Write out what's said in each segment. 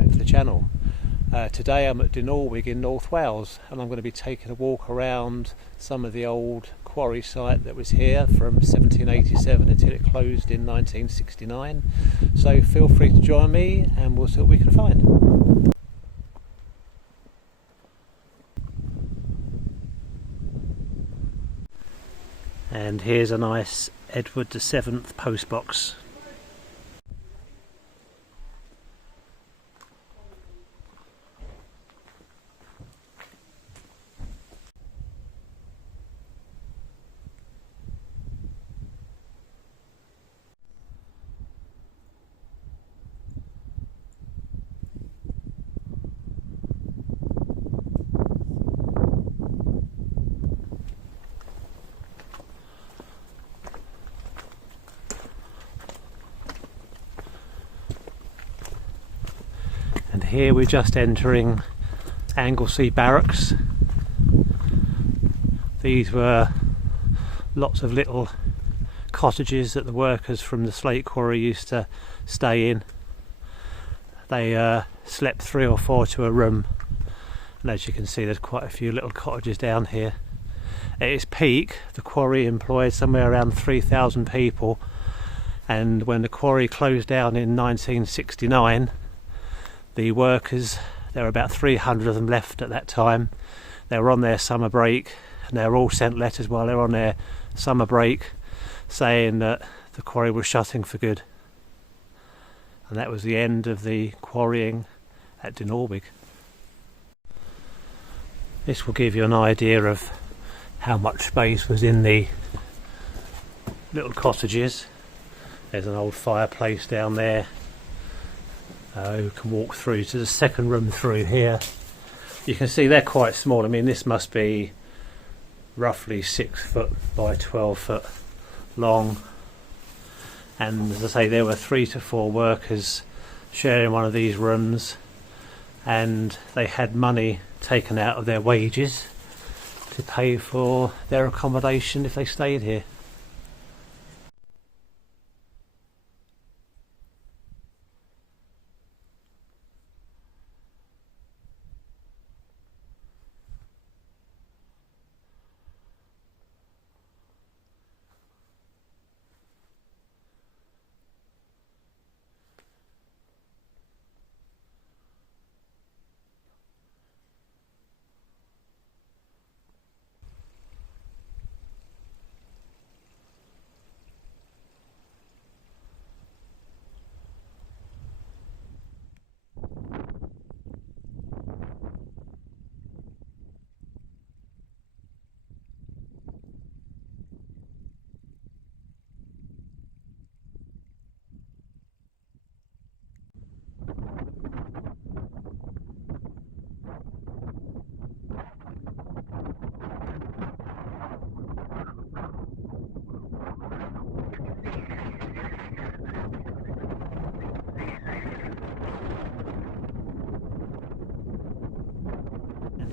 back to the channel. Today I'm at Dinorwig in North Wales, and I'm going to be taking a walk around some of the old quarry site that was here from 1787 until it closed in 1969. So feel free to join me and we'll see what we can find. And here's a nice Edward VII postbox. And here we're just entering Anglesey barracks. These were lots of little cottages that the workers from the slate quarry used to stay in. They slept 3 or 4 to a room, and as you can see there's quite a few little cottages down here. At its peak the quarry employed somewhere around 3,000 people, and when the quarry closed down in 1969, the workers, there were about 300 of them left at that time. They were on their summer break, and they were all sent letters while they were on their summer break saying that the quarry was shutting for good. And that was the end of the quarrying at Dinorwig. This will give you an idea of how much space was in the little cottages. There's an old fireplace down there. You can walk through to the second room through here. You can see they're quite small. I mean, this must be roughly 6 foot by 12 foot long, and as I say, there were 3 to 4 workers sharing one of these rooms, and they had money taken out of their wages to pay for their accommodation if they stayed here.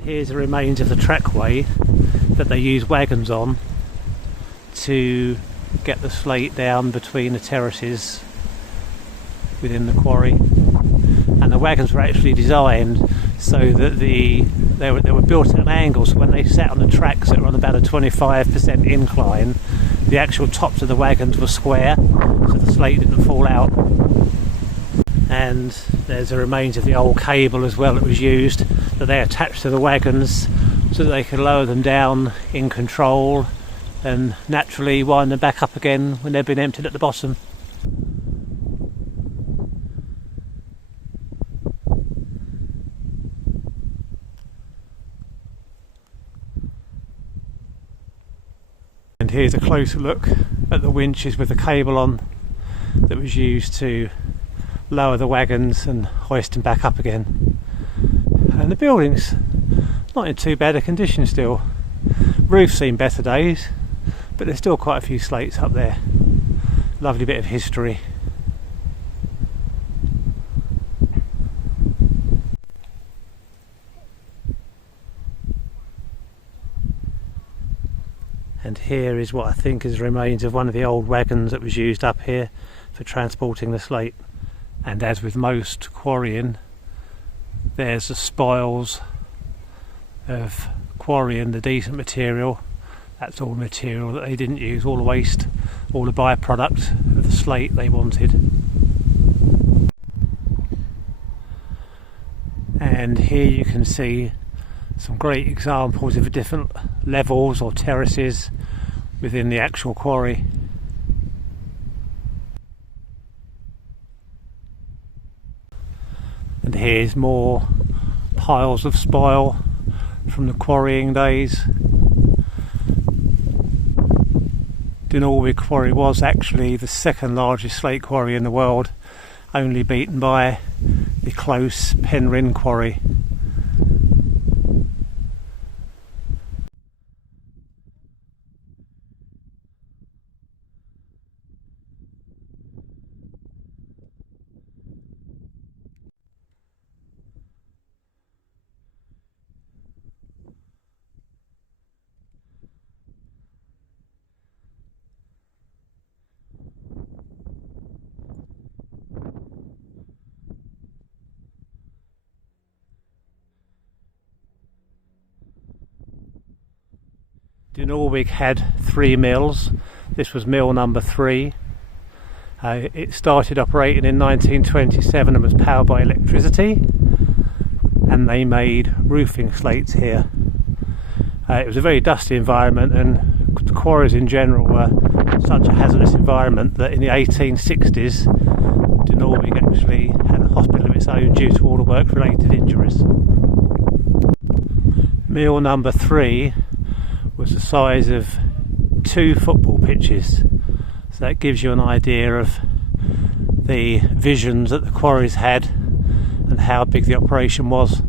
Here's the remains of the trackway that they use wagons on to get the slate down between the terraces within the quarry. And the wagons were actually designed so that they were built at an angle, so when they sat on the tracks that were on about a 25% incline, the actual tops of the wagons were square, so the slate didn't fall out. And there's the remains of the old cable as well that was used, that they attached to the wagons so that they could lower them down in control and naturally wind them back up again when they've been emptied at the bottom. And here's a closer look at the winches with the cable on that was used to lower the wagons and hoist them back up again. And the building's not in too bad a condition still. Roof's seen better days, but there's still quite a few slates up there. Lovely bit of history. And here is what I think is remains of one of the old wagons that was used up here for transporting the slate. And as with most quarrying, There's the spoils of Quarry and the decent material. That's all material that they didn't use, all the waste, all the byproduct of the slate they wanted. And here you can see some great examples of the different levels or terraces within the actual quarry. And here's more piles of spoil from the quarrying days. Dinorwig quarry was actually the second largest slate quarry in the world, only beaten by the close Penryn quarry. Dinorwig had 3 mills. This was mill number 3. It started operating in 1927 and was powered by electricity, and they made roofing slates here. It was a very dusty environment, and the quarries in general were such a hazardous environment that in the 1860s Dinorwig actually had a hospital of its own due to all the work related injuries. Mill number 3 was the size of 2 football pitches, so that gives you an idea of the visions that the quarries had and how big the operation was.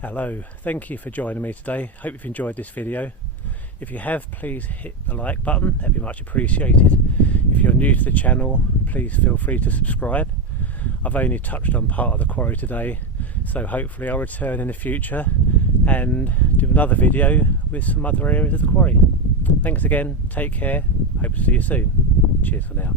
Hello, thank you for joining me today. Hope you've enjoyed this video. If you have, please hit the like button, that'd be much appreciated. If you're new to the channel, please feel free to subscribe. I've only touched on part of the quarry today, so hopefully I'll return in the future and do another video with some other areas of the quarry. Thanks again, take care, hope to see you soon. Cheers for now.